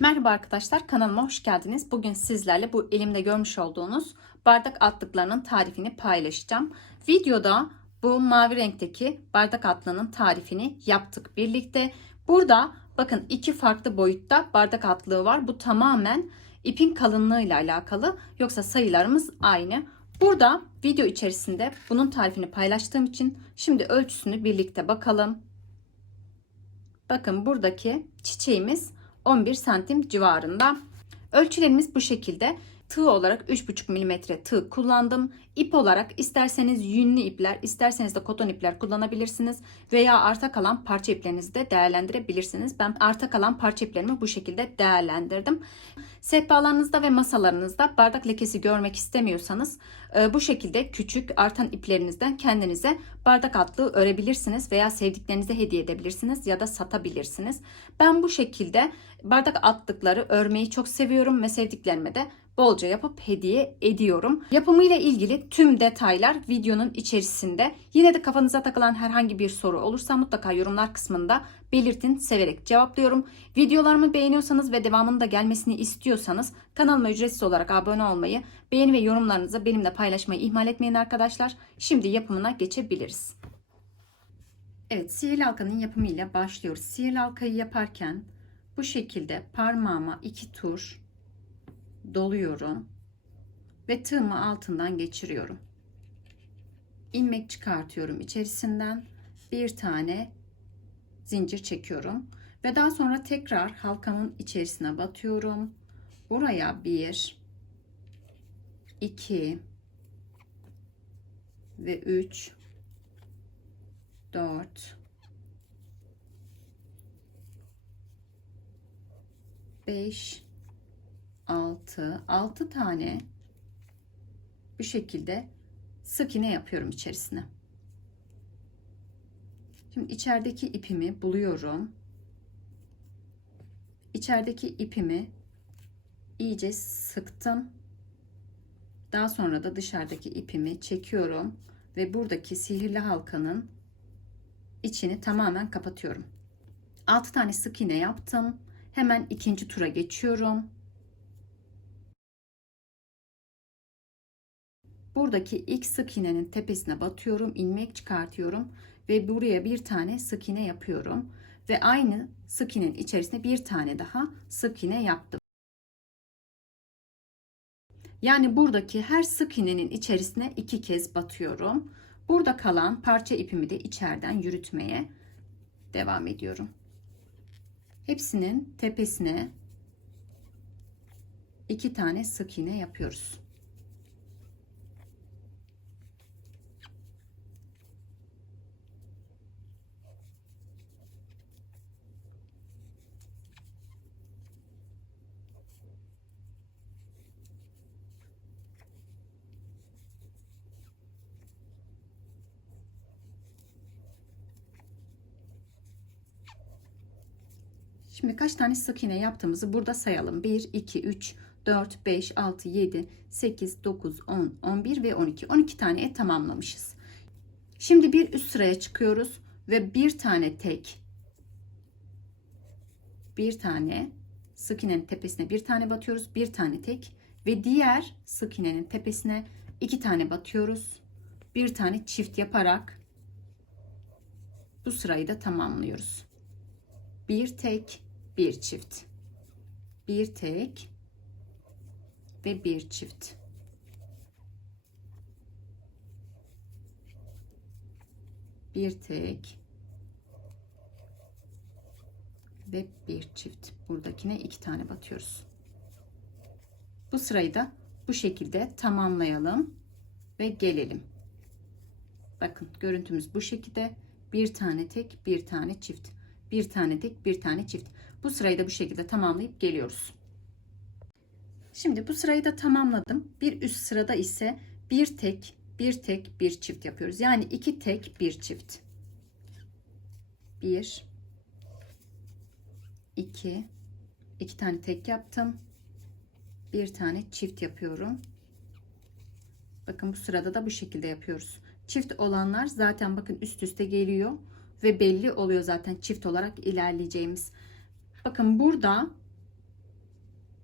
Merhaba arkadaşlar kanalıma hoş geldiniz. Bugün sizlerle bu elimde görmüş olduğunuz bardak atlıklarının tarifini paylaşacağım. Videoda bu mavi renkteki bardak atlığının tarifini yaptık birlikte. Burada bakın iki farklı boyutta bardak atlığı var. Bu tamamen ipin kalınlığıyla alakalı. Yoksa sayılarımız aynı. Burada video içerisinde bunun tarifini paylaştığım için şimdi ölçüsünü birlikte bakalım. Bakın buradaki çiçeğimiz 11 santim civarında. Ölçülerimiz bu şekilde. Tığ olarak 3,5 mm tığ kullandım. İp olarak isterseniz yünlü ipler, isterseniz de koton ipler kullanabilirsiniz. Veya arta kalan parça iplerinizi de değerlendirebilirsiniz. Ben arta kalan parça iplerimi bu şekilde değerlendirdim. Sehpalarınızda ve masalarınızda bardak lekesi görmek istemiyorsanız e, bu şekilde küçük artan iplerinizden kendinize bardak altlığı örebilirsiniz veya sevdiklerinize hediye edebilirsiniz ya da satabilirsiniz. Ben bu şekilde bardak altlıkları örmeyi çok seviyorum ve sevdiklerime de bolca yapıp hediye ediyorum. Yapımıyla ilgili tüm detaylar videonun içerisinde. Yine de kafanıza takılan herhangi bir soru olursa mutlaka yorumlar kısmında belirtin. Severek cevaplıyorum. Videolarımı beğeniyorsanız ve devamının da gelmesini istiyorsanız kanalıma ücretsiz olarak abone olmayı, beğeni ve yorumlarınızı benimle paylaşmayı ihmal etmeyin arkadaşlar. Şimdi yapımına geçebiliriz. Evet, sihirli halkanın yapımıyla başlıyoruz. Sihirli halkayı yaparken bu şekilde parmağıma iki tur doluyorum ve tığımı altından geçiriyorum. ilmek çıkartıyorum içerisinden bir tane zincir çekiyorum ve daha sonra tekrar halkamın içerisine batıyorum. Buraya bir, iki ve üç, dört, beş, 6 6 tane bu şekilde sık iğne yapıyorum içerisine. Şimdi içerideki ipimi buluyorum. İçerideki ipimi iyice sıktım. Daha sonra da dışarıdaki ipimi çekiyorum ve buradaki sihirli halkanın içini tamamen kapatıyorum. 6 tane sık iğne yaptım. Hemen ikinci tura geçiyorum. Buradaki ilk sık iğnenin tepesine batıyorum ilmek çıkartıyorum ve buraya bir tane sık iğne yapıyorum ve aynı sık iğnenin içerisine bir tane daha sık iğne yaptım. Yani buradaki her sık iğnenin içerisine iki kez batıyorum. Burada kalan parça ipimi de içeriden yürütmeye devam ediyorum. Hepsinin tepesine iki tane sık iğne yapıyoruz. Şimdi kaç tane sık iğne yaptığımızı burada sayalım. 1, 2, 3, 4, 5, 6, 7, 8, 9, 10, 11 ve 12. 12 tane tamamlamışız. Şimdi bir üst sıraya çıkıyoruz ve bir tane tek bir tane sık iğnenin tepesine bir tane batıyoruz. Bir tane tek ve diğer sık iğnenin tepesine iki tane batıyoruz. Bir tane çift yaparak bu sırayı da tamamlıyoruz. Bir tek bir çift. Bir tek ve bir çift. Bir tek ve bir çift. Buradakine iki tane batıyoruz. Bu sırayı da bu şekilde tamamlayalım ve gelelim. Bakın görüntümüz bu şekilde. Bir tane tek bir tane çift bir tane tek bir tane çift bu sırayı da bu şekilde tamamlayıp geliyoruz. Şimdi bu sırayı da tamamladım. Bir üst sırada ise bir tek, bir tek, bir çift yapıyoruz. Yani iki tek, bir çift. Bir, iki, iki tane tek yaptım. Bir tane çift yapıyorum. Bakın bu sırada da bu şekilde yapıyoruz. Çift olanlar zaten bakın üst üste geliyor ve belli oluyor zaten çift olarak ilerleyeceğimiz. Bakın burada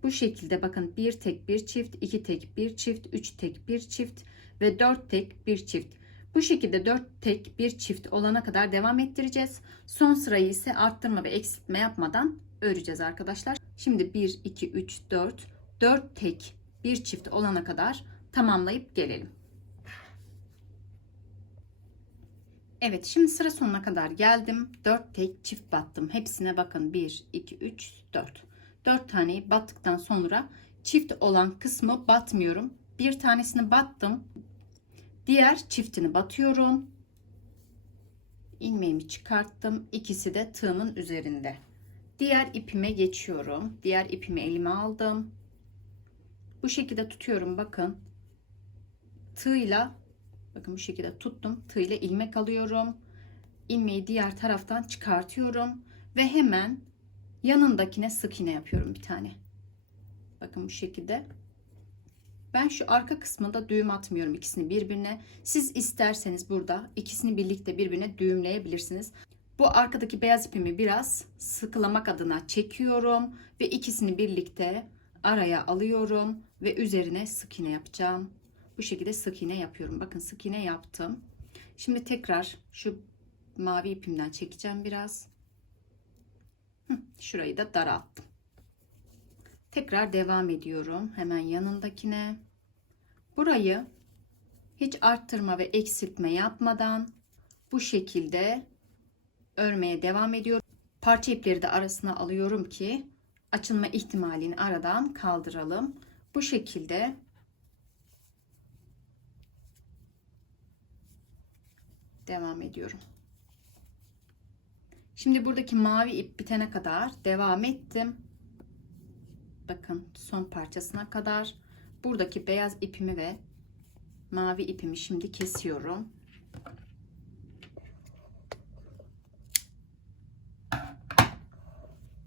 Bu şekilde bakın bir tek bir çift, iki tek bir çift, üç tek bir çift ve dört tek bir çift. Bu şekilde dört tek bir çift olana kadar devam ettireceğiz. Son sırayı ise arttırma ve eksiltme yapmadan öreceğiz arkadaşlar. Şimdi 1, 2, 3, 4, 4 tek bir çift olana kadar tamamlayıp gelelim. Evet şimdi sıra sonuna kadar geldim. 4 tek çift battım. Hepsine bakın 1, 2, 3, 4. 4 taneyi battıktan sonra çift olan kısmı batmıyorum. Bir tanesini battım. Diğer çiftini batıyorum. ilmeğimi çıkarttım. İkisi de tığımın üzerinde. Diğer ipime geçiyorum. Diğer ipimi elime aldım. Bu şekilde tutuyorum bakın. Tığla bakın bu şekilde tuttum. Tığla ilmek alıyorum. ilmeği diğer taraftan çıkartıyorum ve hemen yanındakine sık iğne yapıyorum bir tane. Bakın bu şekilde. Ben şu arka kısmında düğüm atmıyorum ikisini birbirine. Siz isterseniz burada ikisini birlikte birbirine düğümleyebilirsiniz. Bu arkadaki beyaz ipimi biraz sıkılamak adına çekiyorum ve ikisini birlikte araya alıyorum ve üzerine sık iğne yapacağım. Bu şekilde sık iğne yapıyorum. Bakın sık iğne yaptım. Şimdi tekrar şu mavi ipimden çekeceğim biraz. Şurayı da daralttım. Tekrar devam ediyorum. Hemen yanındakine. Burayı hiç arttırma ve eksiltme yapmadan bu şekilde örmeye devam ediyorum. Parça ipleri de arasına alıyorum ki açılma ihtimalini aradan kaldıralım. Bu şekilde devam ediyorum. Şimdi buradaki mavi ip bitene kadar devam ettim. Bakın son parçasına kadar buradaki beyaz ipimi ve mavi ipimi şimdi kesiyorum.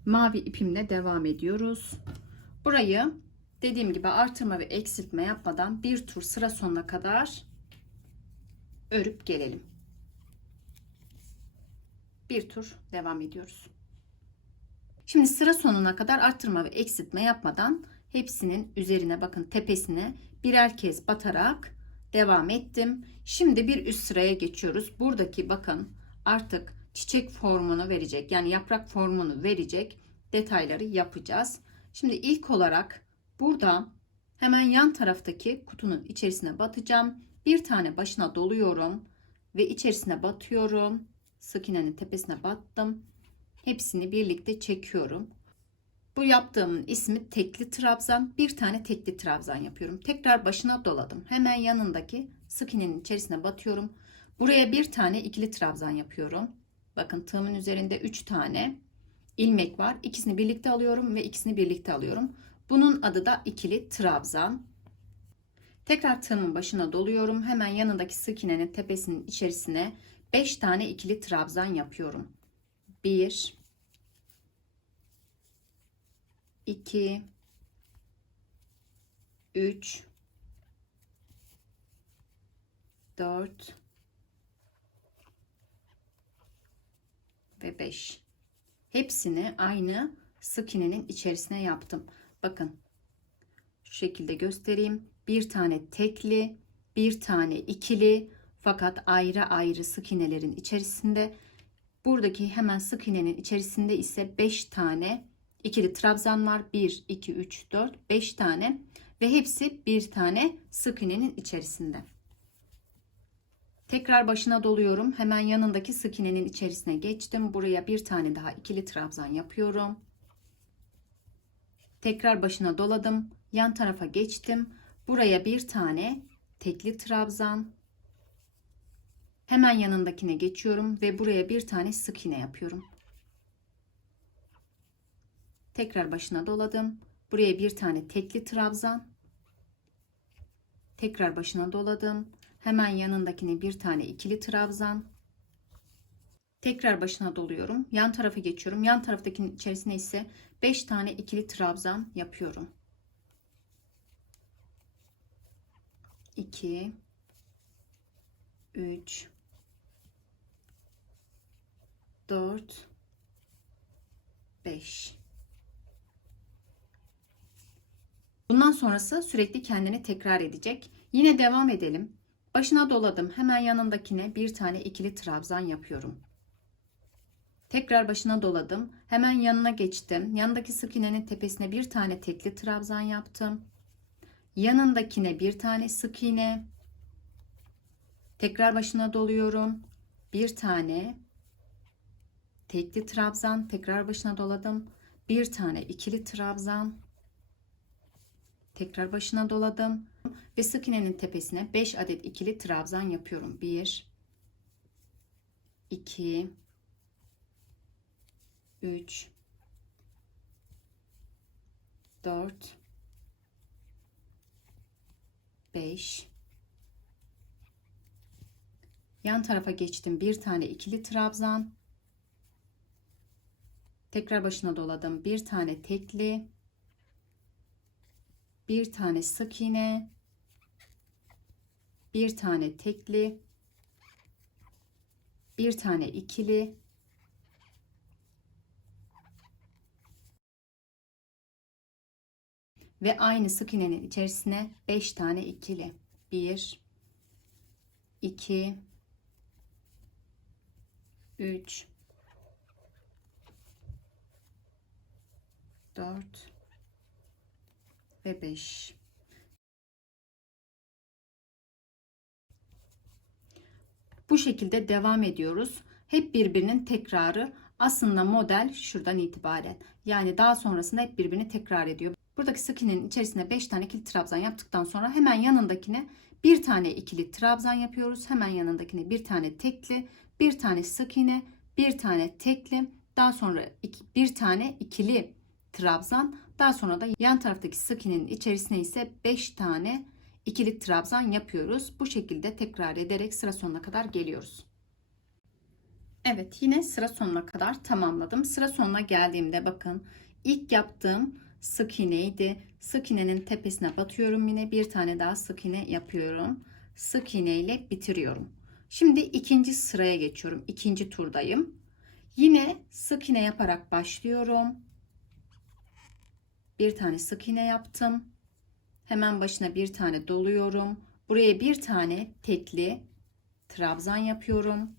Mavi ipimle devam ediyoruz. Burayı dediğim gibi artırma ve eksiltme yapmadan bir tur sıra sonuna kadar örüp gelelim. Bir tur devam ediyoruz. Şimdi sıra sonuna kadar arttırma ve eksiltme yapmadan hepsinin üzerine bakın tepesine birer kez batarak devam ettim. Şimdi bir üst sıraya geçiyoruz. Buradaki bakın artık çiçek formunu verecek yani yaprak formunu verecek detayları yapacağız. Şimdi ilk olarak burada hemen yan taraftaki kutunun içerisine batacağım. Bir tane başına doluyorum ve içerisine batıyorum. Sık iğnenin tepesine battım. Hepsini birlikte çekiyorum. Bu yaptığımın ismi tekli trabzan. Bir tane tekli trabzan yapıyorum. Tekrar başına doladım. Hemen yanındaki sık iğnenin içerisine batıyorum. Buraya bir tane ikili trabzan yapıyorum. Bakın tığımın üzerinde 3 tane ilmek var. İkisini birlikte alıyorum ve ikisini birlikte alıyorum. Bunun adı da ikili trabzan. Tekrar tığımın başına doluyorum. Hemen yanındaki sık iğnenin tepesinin içerisine 5 tane ikili trabzan yapıyorum. 1 2 3 4 ve 5 hepsini aynı sık iğnenin içerisine yaptım. Bakın şu şekilde göstereyim. Bir tane tekli bir tane ikili fakat ayrı ayrı sık iğnelerin içerisinde buradaki hemen sık iğnenin içerisinde ise 5 tane ikili trabzan var. 1 2 3 4 5 tane ve hepsi bir tane sık iğnenin içerisinde. Tekrar başına doluyorum. Hemen yanındaki sık iğnenin içerisine geçtim. Buraya bir tane daha ikili trabzan yapıyorum. Tekrar başına doladım. Yan tarafa geçtim. Buraya bir tane tekli trabzan Hemen yanındakine geçiyorum ve buraya bir tane sık iğne yapıyorum. Tekrar başına doladım. Buraya bir tane tekli trabzan. Tekrar başına doladım. Hemen yanındakine bir tane ikili trabzan. Tekrar başına doluyorum. Yan tarafa geçiyorum. Yan taraftakinin içerisine ise 5 tane ikili trabzan yapıyorum. 2 3 4 5 Bundan sonrası sürekli kendini tekrar edecek. Yine devam edelim. Başına doladım. Hemen yanındakine bir tane ikili trabzan yapıyorum. Tekrar başına doladım. Hemen yanına geçtim. Yanındaki sık iğnenin tepesine bir tane tekli trabzan yaptım. Yanındakine bir tane sık iğne. Tekrar başına doluyorum. Bir tane tekli trabzan. Tekrar başına doladım. Bir tane ikili trabzan. Tekrar başına doladım ve sık iğnenin tepesine 5 adet ikili trabzan yapıyorum. 1 2 3 4 5 Yan tarafa geçtim. Bir tane ikili trabzan. Tekrar başına doladım. Bir tane tekli. Bir tane sık iğne. Bir tane tekli. Bir tane ikili. Ve aynı sık iğnenin içerisine 5 tane ikili. 1 2 3 4 ve 5 Bu şekilde devam ediyoruz. Hep birbirinin tekrarı aslında model şuradan itibaren. Yani daha sonrasında hep birbirini tekrar ediyor. Buradaki sık iğnenin içerisine 5 tane ikili trabzan yaptıktan sonra hemen yanındakine bir tane ikili trabzan yapıyoruz. Hemen yanındakine bir tane tekli, bir tane sık iğne, bir tane tekli, daha sonra iki, bir tane ikili trabzan, daha sonra da yan taraftaki sık iğnenin içerisine ise 5 tane ikili trabzan yapıyoruz. Bu şekilde tekrar ederek sıra sonuna kadar geliyoruz. Evet yine sıra sonuna kadar tamamladım. Sıra sonuna geldiğimde bakın ilk yaptığım sık iğneydi. Sık iğnenin tepesine batıyorum yine bir tane daha sık iğne yapıyorum. Sık iğne ile bitiriyorum. Şimdi ikinci sıraya geçiyorum. İkinci turdayım. Yine sık iğne yaparak başlıyorum. Bir tane sık iğne yaptım. Hemen başına bir tane doluyorum. Buraya bir tane tekli trabzan yapıyorum.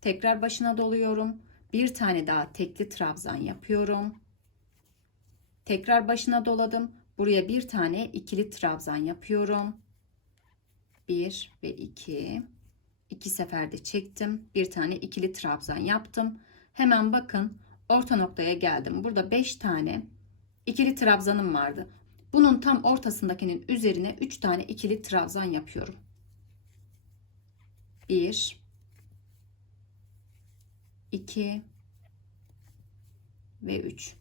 Tekrar başına doluyorum. Bir tane daha tekli trabzan yapıyorum. Tekrar başına doladım. Buraya bir tane ikili trabzan yapıyorum. Bir ve iki. İki seferde çektim. Bir tane ikili trabzan yaptım. Hemen bakın orta noktaya geldim. Burada beş tane ikili trabzanım vardı. Bunun tam ortasındakinin üzerine 3 tane ikili trabzan yapıyorum. 1 2 ve 3.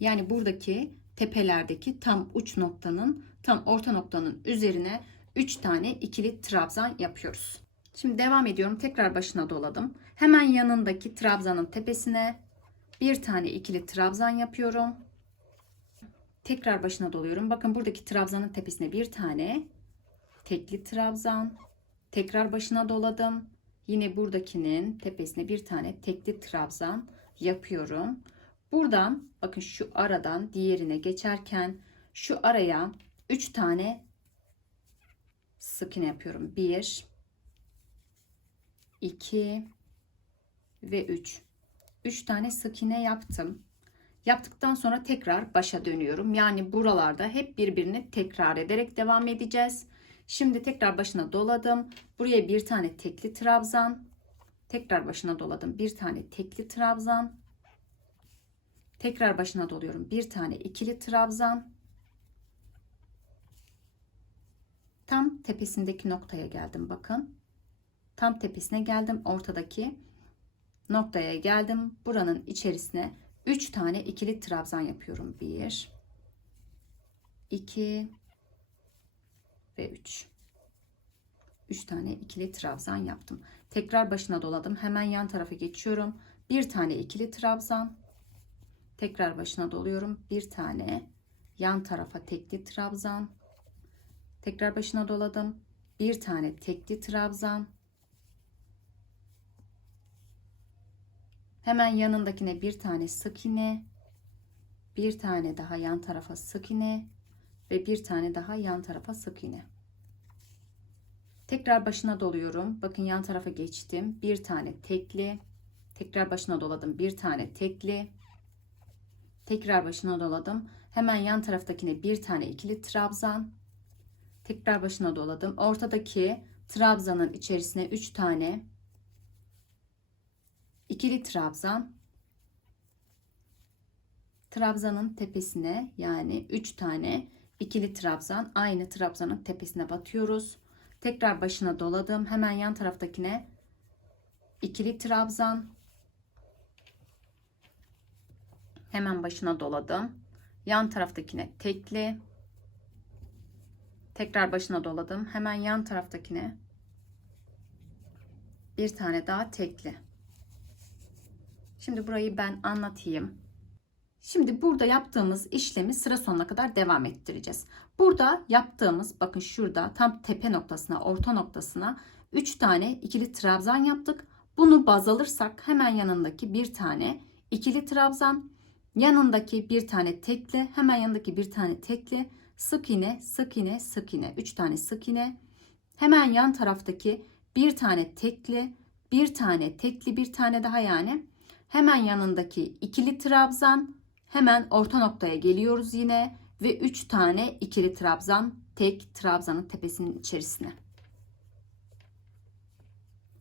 Yani buradaki tepelerdeki tam uç noktanın tam orta noktanın üzerine 3 tane ikili trabzan yapıyoruz. Şimdi devam ediyorum. Tekrar başına doladım. Hemen yanındaki trabzanın tepesine bir tane ikili trabzan yapıyorum. Tekrar başına doluyorum. Bakın buradaki trabzanın tepesine bir tane tekli trabzan. Tekrar başına doladım. Yine buradakinin tepesine bir tane tekli trabzan yapıyorum. Buradan bakın şu aradan diğerine geçerken şu araya 3 tane sık iğne yapıyorum. 1 2 ve 3. 3 tane sık iğne yaptım. Yaptıktan sonra tekrar başa dönüyorum. Yani buralarda hep birbirini tekrar ederek devam edeceğiz. Şimdi tekrar başına doladım. Buraya bir tane tekli trabzan. Tekrar başına doladım. Bir tane tekli trabzan. Tekrar başına doluyorum. Bir tane ikili trabzan. Tam tepesindeki noktaya geldim. Bakın. Tam tepesine geldim. Ortadaki noktaya geldim. Buranın içerisine 3 tane ikili trabzan yapıyorum. 1 2 ve 3. 3 tane ikili trabzan yaptım. Tekrar başına doladım. Hemen yan tarafa geçiyorum. Bir tane ikili trabzan. Tekrar başına doluyorum. Bir tane yan tarafa tekli trabzan. Tekrar başına doladım. Bir tane tekli trabzan. Hemen yanındakine bir tane sık iğne. Bir tane daha yan tarafa sık iğne ve bir tane daha yan tarafa sık iğne. Tekrar başına doluyorum. Bakın yan tarafa geçtim. Bir tane tekli. Tekrar başına doladım. Bir tane tekli. Tekrar başına doladım. Hemen yan taraftakine bir tane ikili trabzan. Tekrar başına doladım. Ortadaki trabzanın içerisine 3 tane ikili trabzan. Trabzanın tepesine yani 3 tane ikili trabzan aynı trabzanın tepesine batıyoruz. Tekrar başına doladım. Hemen yan taraftakine ikili trabzan. Hemen başına doladım. Yan taraftakine tekli. Tekrar başına doladım. Hemen yan taraftakine bir tane daha tekli. Şimdi burayı ben anlatayım. Şimdi burada yaptığımız işlemi sıra sonuna kadar devam ettireceğiz. Burada yaptığımız bakın şurada tam tepe noktasına orta noktasına 3 tane ikili trabzan yaptık. Bunu baz alırsak hemen yanındaki bir tane ikili trabzan yanındaki bir tane tekli hemen yanındaki bir tane tekli sık iğne sık iğne sık iğne 3 tane sık iğne hemen yan taraftaki bir tane tekli bir tane tekli bir tane daha yani hemen yanındaki ikili trabzan hemen orta noktaya geliyoruz yine ve 3 tane ikili trabzan tek trabzanın tepesinin içerisine.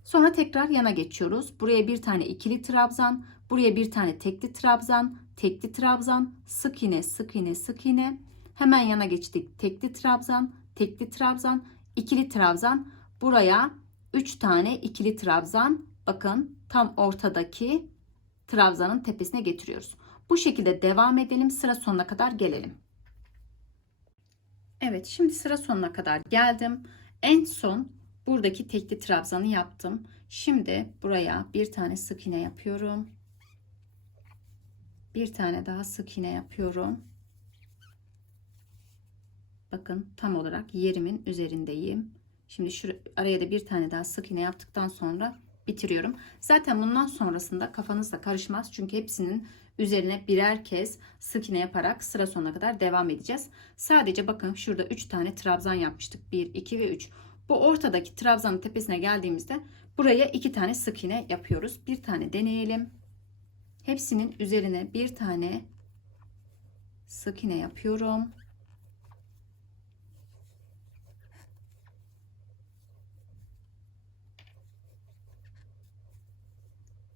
Sonra tekrar yana geçiyoruz. Buraya bir tane ikili trabzan, buraya bir tane tekli trabzan, tekli trabzan, sık iğne, sık iğne, sık iğne. Hemen yana geçtik. Tekli trabzan, tekli trabzan, ikili trabzan. Buraya 3 tane ikili trabzan. Bakın tam ortadaki trabzanın tepesine getiriyoruz. Bu şekilde devam edelim. Sıra sonuna kadar gelelim. Evet şimdi sıra sonuna kadar geldim. En son buradaki tekli trabzanı yaptım. Şimdi buraya bir tane sık iğne yapıyorum. Bir tane daha sık iğne yapıyorum. Bakın tam olarak yerimin üzerindeyim. Şimdi şu araya da bir tane daha sık iğne yaptıktan sonra bitiriyorum. Zaten bundan sonrasında kafanızda karışmaz. Çünkü hepsinin üzerine birer kez sık iğne yaparak sıra sonuna kadar devam edeceğiz. Sadece bakın şurada 3 tane trabzan yapmıştık. 1, 2 ve 3. Bu ortadaki trabzanın tepesine geldiğimizde buraya 2 tane sık iğne yapıyoruz. Bir tane deneyelim. Hepsinin üzerine bir tane sık iğne yapıyorum.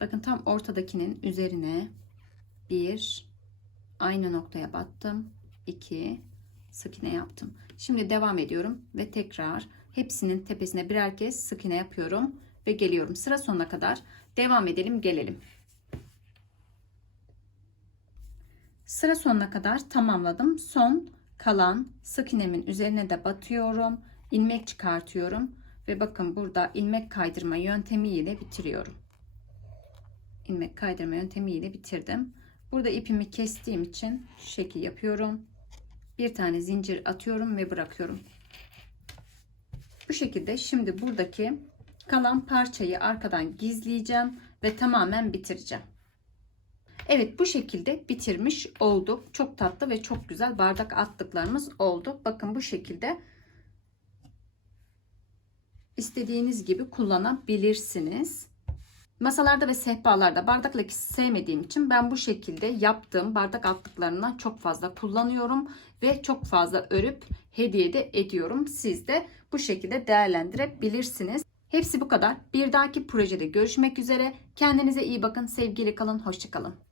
Bakın tam ortadakinin üzerine bir aynı noktaya battım. 2 sık iğne yaptım. Şimdi devam ediyorum ve tekrar hepsinin tepesine birer kez sık iğne yapıyorum ve geliyorum. Sıra sonuna kadar devam edelim, gelelim. Sıra sonuna kadar tamamladım. Son kalan sık iğnemin üzerine de batıyorum. ilmek çıkartıyorum ve bakın burada ilmek kaydırma yöntemiyle bitiriyorum ilmek kaydırma yöntemiyle bitirdim. Burada ipimi kestiğim için şekil yapıyorum. Bir tane zincir atıyorum ve bırakıyorum. Bu şekilde şimdi buradaki kalan parçayı arkadan gizleyeceğim ve tamamen bitireceğim. Evet bu şekilde bitirmiş olduk. Çok tatlı ve çok güzel bardak attıklarımız oldu. Bakın bu şekilde istediğiniz gibi kullanabilirsiniz. Masalarda ve sehpalarda bardak sevmediğim için ben bu şekilde yaptığım bardak altlıklarından çok fazla kullanıyorum ve çok fazla örüp hediye de ediyorum. Siz de bu şekilde değerlendirebilirsiniz. Hepsi bu kadar. Bir dahaki projede görüşmek üzere. Kendinize iyi bakın. Sevgiyle kalın. Hoşçakalın.